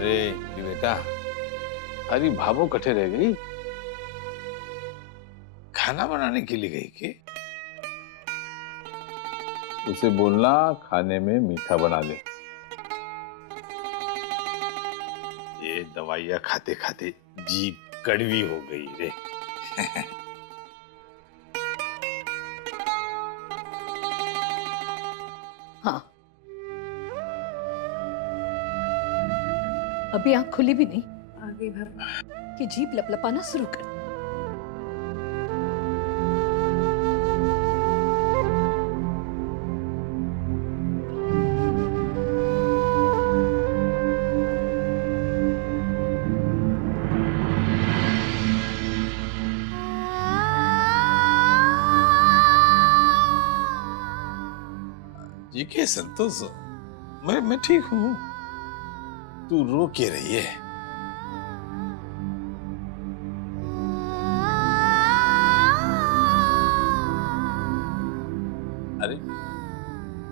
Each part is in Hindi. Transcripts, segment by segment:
अरे ये बेटा, अरे भाभो कठे रह गई, खाना बनाने के लिए गई के? उसे बोलना खाने में मीठा बना ले। ये दवाइयां खाते खाते जीभ कड़वी हो गई रे। हाँ, अभी आंख खुली भी नहीं आगे भाभी कि जीभ लपलपाना शुरू कर। जी के संतोष, मैं ठीक हूँ, तू रो के रही है। अरे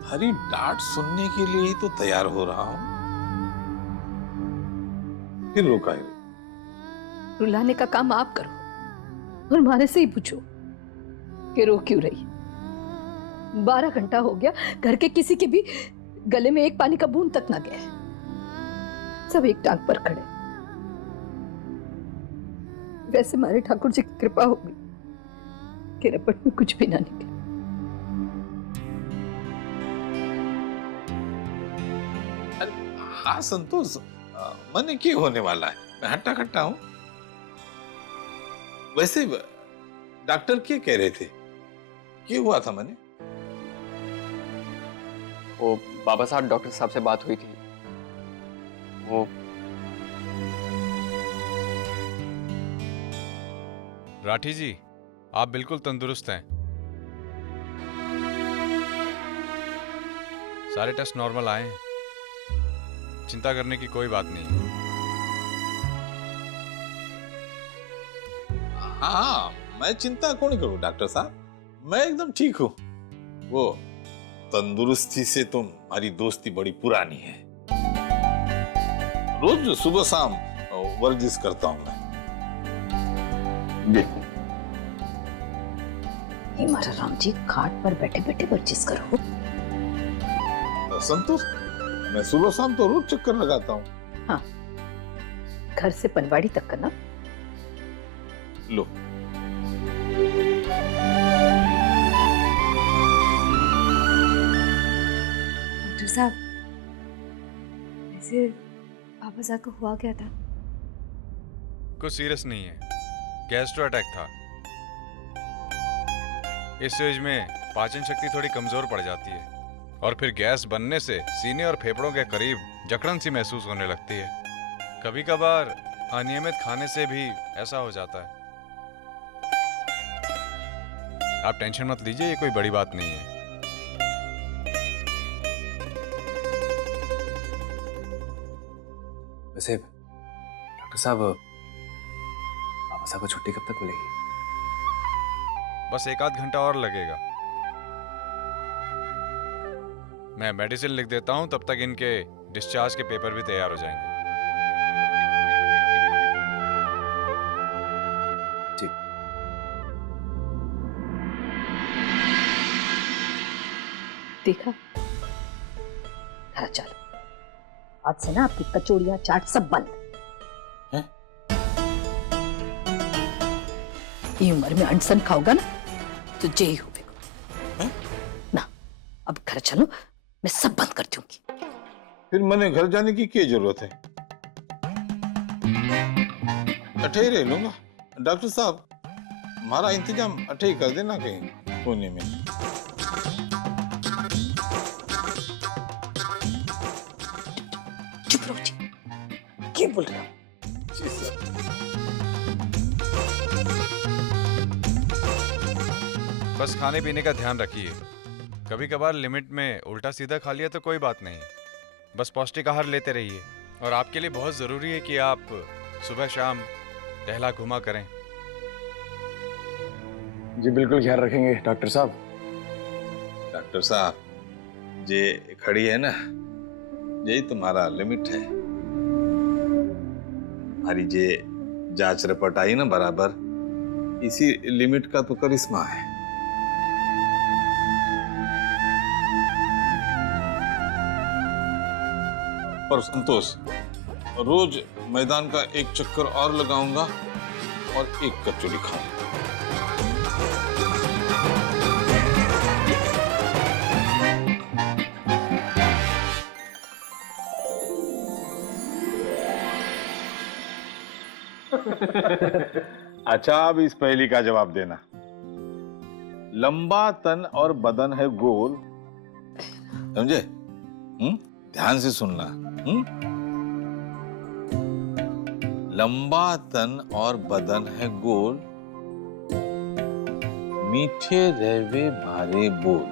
हरी डांट सुनने के लिए ही तो तैयार हो रहा हूं, फिर रोका है। रुलाने का काम आप करो और मारे से ही पूछो कि रो क्यों रही। 12 घंटा हो गया, घर के किसी के भी गले में एक पानी का बूंद तक ना गया है। सब एक टांग पर खड़े। वैसे मारे ठाकुर जी की कृपा होगी कि रपट में कुछ भी ना निकले। हाँ संतोष, मन क्यों होने वाला है, मैं हट्टा कट्टा हूं। वैसे डॉक्टर क्या कह रहे थे, क्या हुआ था मने? वो बाबा साहब डॉक्टर साहब से बात हुई थी, वो राठी जी, आप बिल्कुल तंदुरुस्त हैं। सारे टेस्ट नॉर्मल आए हैं, चिंता करने की कोई बात नहीं। हाँ, मैं चिंता कौन करूं डॉक्टर साहब, मैं एकदम ठीक हूं। वो तंदुरुस्ती से तो हमारी दोस्ती बड़ी पुरानी है, रोज सुबह शाम वर्जिश करता हूं मैं। हमारा राम जी खाट पर बैठे बैठे वर्जिश करो। संतोष, मैं सुबह शाम तो रोज चक्कर लगाता हूँ। हाँ, घर से पनवाड़ी तक का ना। लो, डॉक्टर साहब, वैसे पापा साहब को हुआ क्या था? कुछ सीरियस नहीं है, गैस्ट्रो अटैक था। इस स्टेज में पाचन शक्ति थोड़ी कमजोर पड़ जाती है और फिर गैस बनने से सीने और फेफड़ों के करीब जकड़न सी महसूस होने लगती है। कभी कभार अनियमित खाने से भी ऐसा हो जाता है। आप टेंशन मत लीजिए, ये कोई बड़ी बात नहीं है। वैसे डॉक्टर साहब, बाबा साहब को छुट्टी कब तक मिलेगी? बस 1 आध घंटा और लगेगा। मैं मेडिसिन लिख देता हूं, तब तक इनके डिस्चार्ज के पेपर भी तैयार हो जाएंगे। ठीक। देखा, घर चलो, आज से ना आपकी कचौड़ियां चाट सब बंद हैं? ये उम्र में अनसन खाओगा ना तो जे ही होगा ना। अब घर चलो, मैं सब बंद कर दूंगी। फिर मैंने घर जाने की क्या जरूरत है, अठे ही रह लूंगा। डॉक्टर साहब, हमारा इंतजाम अठे ही कर देना कहीं कोने में। चुप रहो जी, क्या बोल रहा हूं? जी सर। बस खाने पीने का ध्यान रखिए। कभी कभार लिमिट में उल्टा सीधा खा लिया तो कोई बात नहीं, बस पौष्टिक आहार लेते रहिए। और आपके लिए बहुत जरूरी है कि आप सुबह शाम टहला घुमा करें। जी बिल्कुल ख्याल रखेंगे डॉक्टर साहब। डॉक्टर साहब, जे खड़ी है ना, यही तुम्हारा लिमिट है। हमारी जे जांच रिपोर्ट आई ना बराबर, इसी लिमिट का तो करिश्मा है। पर संतोष, रोज मैदान का एक चक्कर और लगाऊंगा और एक कचौड़ी खाऊंगा। अच्छा, अब इस पहेली का जवाब देना। लंबा तन और बदन है गोल, समझे? ध्यान से सुनना। लंबा तन और बदन है गोल, मीठे रहवे भारे बोल।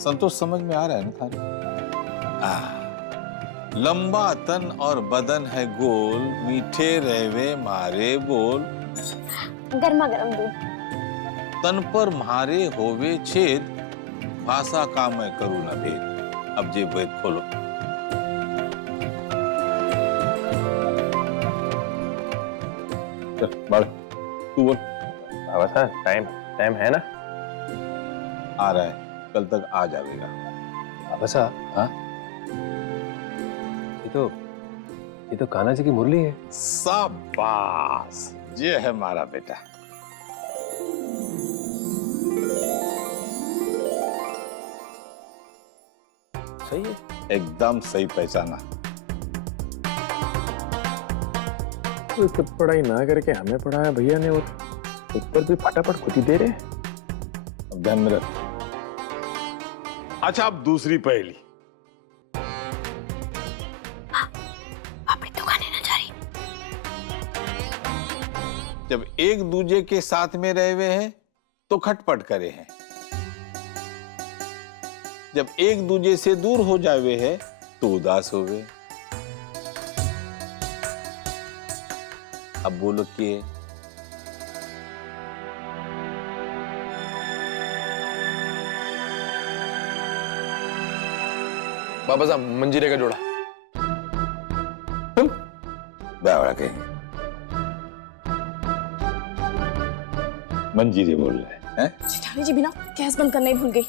संतोष, समझ में आ रहा है ना थारे? लंबा तन और बदन है गोल, मीठे रहवे मारे बोल। गर्मा गर्म दूध। तन पर मारे होवे छेद, भाषा का मैं करूँ न भेद। अब जे वेद खोलो। बढ़, तू बोल। बाबा साहब, टाइम है ना? आ रहा है, कल तक आ जाएगा। बाबा साहब, हाँ? ये तो कान्हा जी की मुरली है। शाबाश, ये है हमारा बेटा। सही है, एकदम सही पहचाना। तो इससे पढ़ाई ना करके हमें पढ़ाया भैया ने, और उत्तर भी फटाफट खुद ही दे रहे। अब ध्यान में रख। अच्छा, अब दूसरी पहेली। जब एक दूजे के साथ में रहे हुए हैं तो खटपट करे हैं, जब एक दूजे से दूर हो जाए हुए हैं तो उदास हो गए। अब बोलो कि बाबा साहब, मंजीरे का जोड़ा। बावड़ा कहेंगे, मंजीरे बोल रहे हैं। जेठानी जी बिना गैस बंद करना ही भूल गई।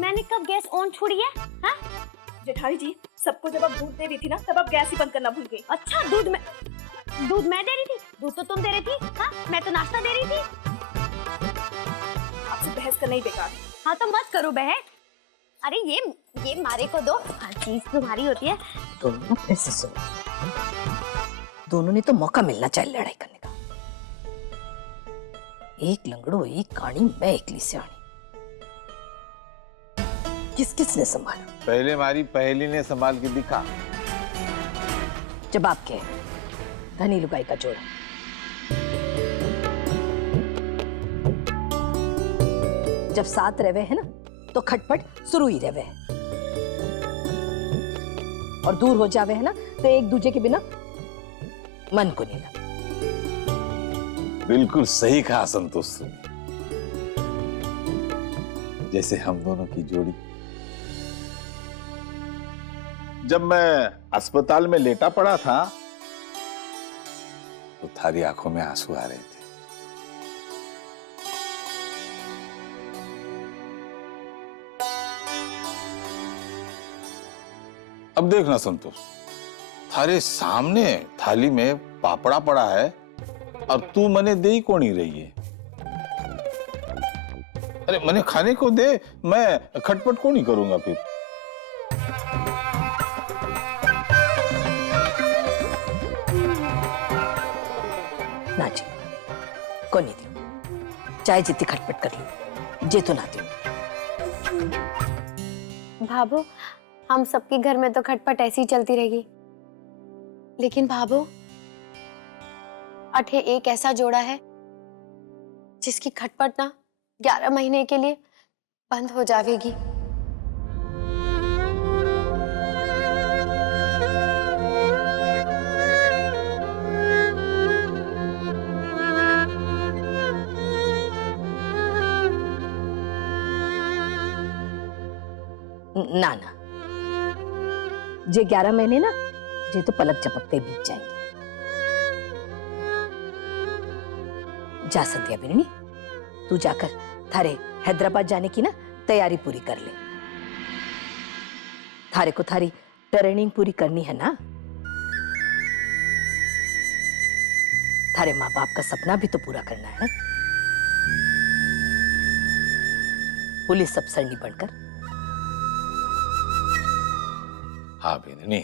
मैंने कब गैस ऑन छोड़ी है? हाँ? जेठानी जी, सबको जब आप दूध दे रही थी ना, तब आप गैस ही बंद करना भूल गई। अच्छा, दूध मैं दे रही थी? दूध तो तुम दे रही थी। हाँ? मैं तो नाश्ता दे रही थी। आपसे बहस करना ही बेकार है। हाँ तो मत करो बहस। अरे ये मारे को दो, हर चीज तुम्हारी होती है। दोनों फिर से सुनो, दोनों ने तो मौका मिलना चाहिए लड़ाई करने का। एक लंगड़ो एक कहानी, मैं एकली सियाणी। किसने संभाला? पहले हमारी पहेली ने संभाल के दिखा। जवाब क्या है? धनी लुगाई का जोड़ा। जब साथ रहे हैं ना तो खटपट शुरू ही रहे हैं, और दूर हो जावे है ना तो एक दूजे के बिना मन को नहीं लगा। बिल्कुल सही कहा संतोष, जैसे हम दोनों की जोड़ी। जब मैं अस्पताल में लेटा पड़ा था तो थारी आंखों में आंसू आ रहे थे। अब देखना संतोष, थारे सामने थाली में पापड़ा पड़ा है और तू मने दे ही कौन ही रही है। अरे मने खाने को दे, मैं खटपट कौन ही करूंगा फिर। ना जी, को नहीं दी, चाहे जितनी खटपट कर ली, जे तो ना दी। भाभो, हम सबके घर में तो खटपट ऐसी ही चलती रहेगी, लेकिन भाभो अठे एक ऐसा जोड़ा है जिसकी खटपट ना 11 महीने के लिए बंद हो जाएगी। ना ना, जे 11 महीने ना ये तो पलक झपकते बीत जाएंगे। जा संध्या बिरनी, तू जाकर थारे हैदराबाद जाने की ना तैयारी पूरी कर ले। थारे को थारी ट्रेनिंग पूरी करनी है ना। थारे माँ बाप का सपना भी तो पूरा करना है। पुलिस अफसरनी बनकर। हाँ बिंदनी,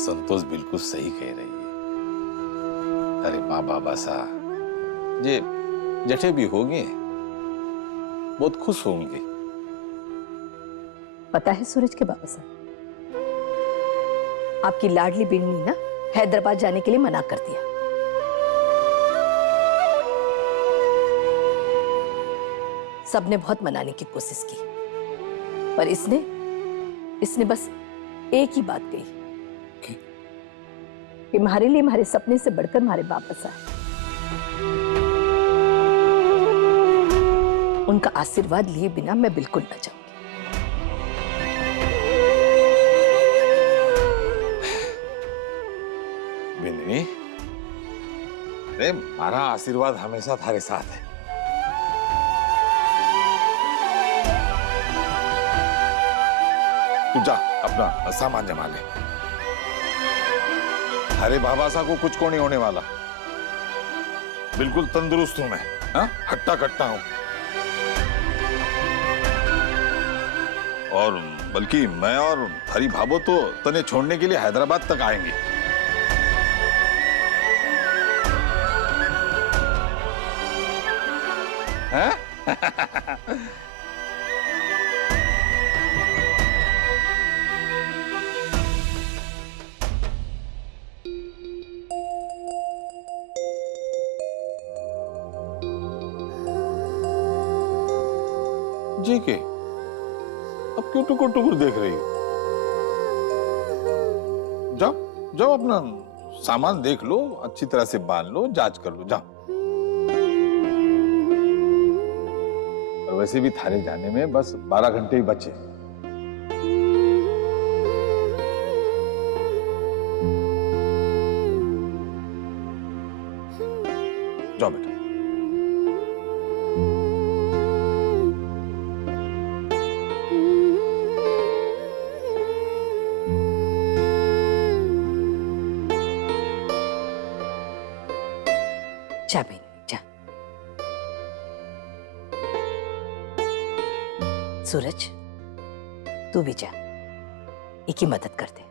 संतोष बिल्कुल सही कह रही है। अरे माँ बाबा सा जे जठे भी होंगे बहुत खुश होंगे। पता है सूरज के बाबा साहब, आपकी लाडली बिन्नी ना हैदराबाद जाने के लिए मना कर दिया। सबने बहुत मनाने की कोशिश की, पर इसने बस एक ही बात कही कि हमारे लिए हमारे सपने से बढ़कर हमारे वापस आए। उनका आशीर्वाद लिए बिना मैं बिल्कुल न जाऊंगी। बिंदनी, अरे मारा आशीर्वाद हमेशा थारे साथ है। तू जा अपना सामान जमा ले। अरे बाबा सा को कुछ को नहीं होने वाला। बिल्कुल तंदुरुस्त हूं मैं, हाँ? हट्टा कट्टा हूं। और बल्कि मैं और हरी भाभो तो तने छोड़ने के लिए हैदराबाद तक आएंगे। हैं? जी के अब क्यों टुकुर टुकुर देख रही हो? जाओ जाओ अपना सामान देख लो, अच्छी तरह से बांध लो, जांच कर लो, जाओ। और वैसे भी थाने जाने में बस 12 घंटे ही बचे। जाओ बेटा। जा बेन जा। सूरज, तू भी जा, एक ही मदद कर दे।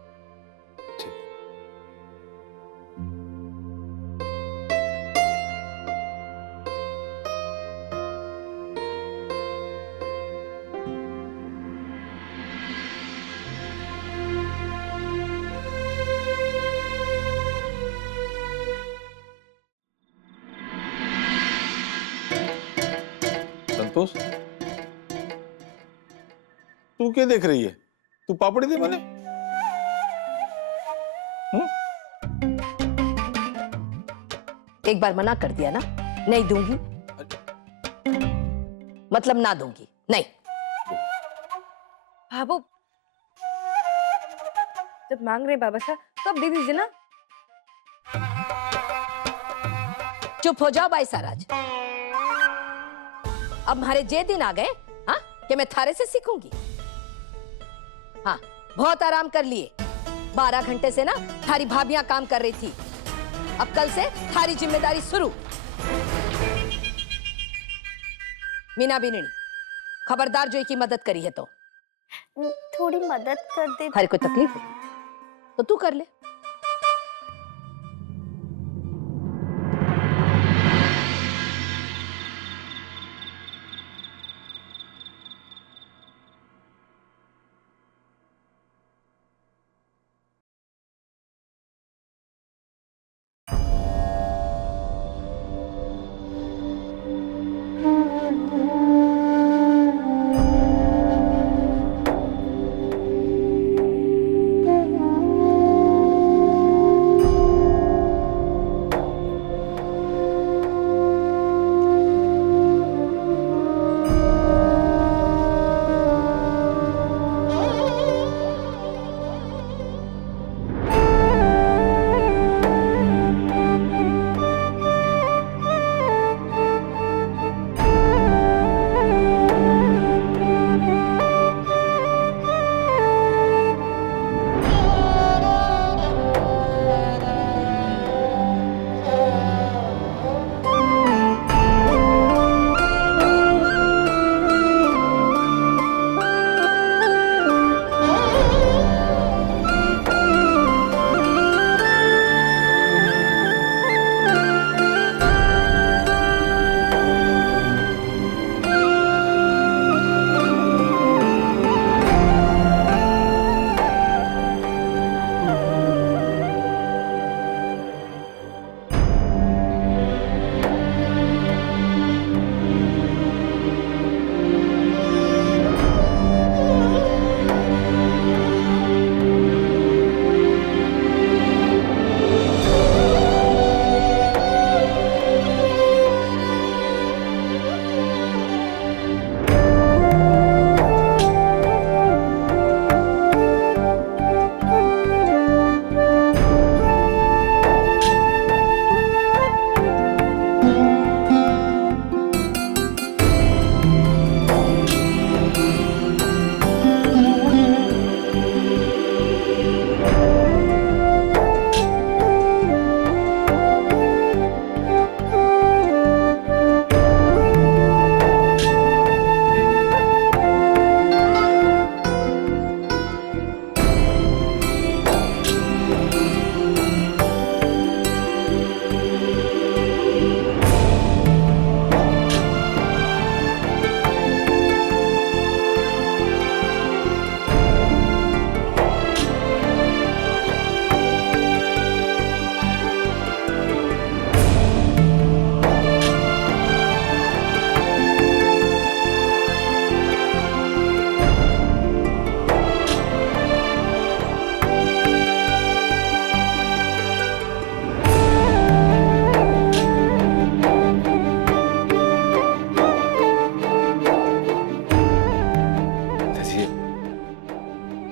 संतोष, तू क्या देख रही है? तू पापड़ी दे मैंने। एक बार मना कर दिया ना, नहीं दूंगी मतलब ना दूंगी, नहीं। भाभो, जब मांग रहे बाबा साहब तो अब दे दीजिए ना। चुप हो जाओ भाई साराज। अब हमारे जे दिन आ गए, हाँ, कि मैं थारे से सीखूंगी। हाँ, बहुत आराम कर लिए। 12 घंटे से ना थारी भाभियां काम कर रही थी। अब कल से थारी जिम्मेदारी शुरू। मीना बिननी, खबरदार जो की मदद करी है तो। थोड़ी मदद कर दे। हर कोई तकलीफ हो तो तू कर ले।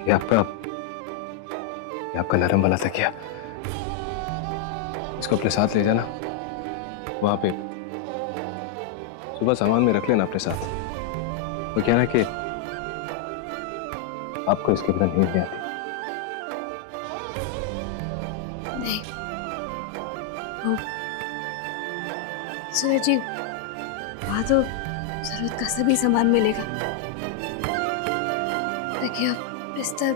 ये आपका नरम वाला तकिया, इसको अपने साथ ले जाना, वहां पे सुबह सामान में रख लेना अपने साथ। वो क्या है ना कि आपको इसके बिना नींद नहीं आती। नहीं, वो सूरज जी, वहाँ तो जरूरत का सभी सामान मिलेगा। देखिए, बिस्तर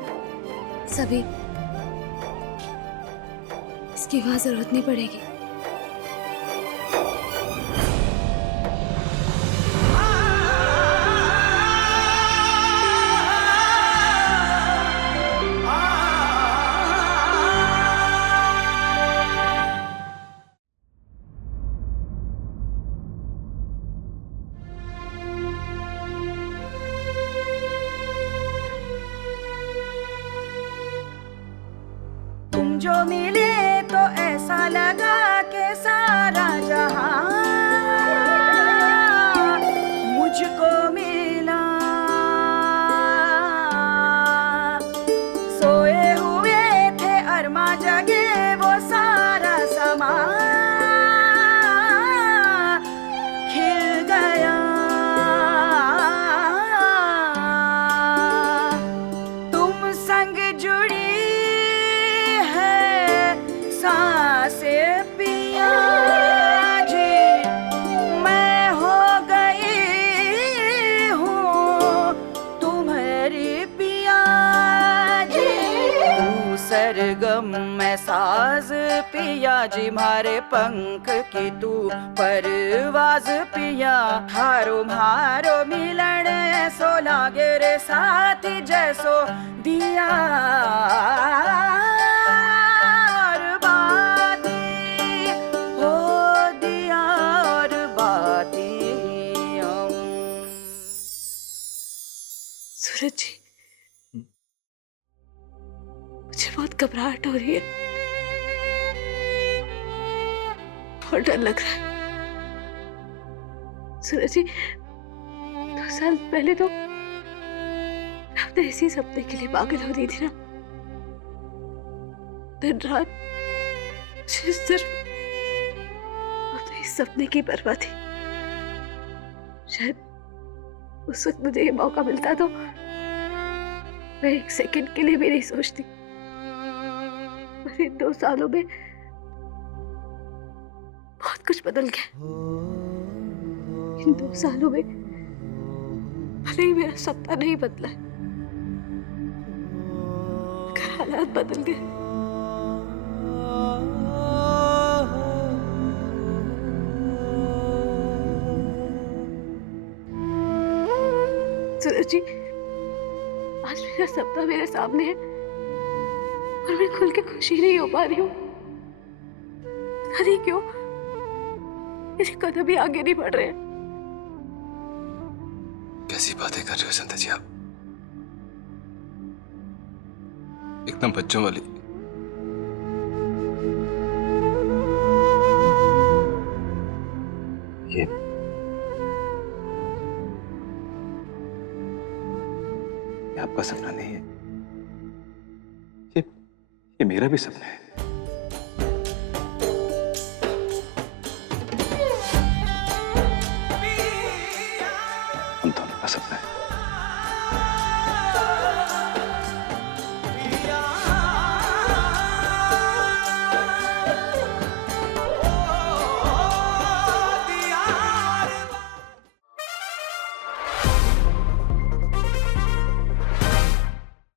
सभी, इसकी वहाँ जरूरत नहीं पड़ेगी। तुम जो मिले तो ऐसा लगा कि सारा जहां मुझको मिला। सोए हुए थे अरमा जगे वो सारा समा खिल गया। तुम संग जुड़ी सांसे पिया जी, मैं हो गई हूँ तुम्हारी पिया जी। तू सरगम मैं साज पिया जी, मारे पंख की तू परवाज पिया। हारो मारो मिलन ऐसो लागे रे साथी, जैसो दिया सूरज जी, मुझे बहुत घबराहट हो रही है, बहुत डर लग रहा है। सूरज जी, 2 साल पहले तो मैं अपने इसी सपने के लिए पागल हो रही थी ना। दिन रात मुझे सिर्फ अपने इस सपने की परवाह थी। शायद उस वक्त मुझे ये मौका मिलता तो मैं 1 सेकंड के लिए भी नहीं सोचती। पर इन 2 सालों में बहुत कुछ बदल गया। इन 2 सालों में भले ही मेरा सपना नहीं बदला है, मगर हालात बदल गए। सूरज जी, आज मेरा सपना मेरे सामने है और मैं खुल के खुशी नहीं हो पा रही हूँ। पता नहीं क्यों मेरे कदम भी आगे नहीं बढ़ रहे हैं। कैसी बातें कर रहे हो संध्या जी आप, एकदम बच्चों वाली। ये आपका सपना नहीं है, ये मेरा भी सपना है। हम दोनों का सपना है।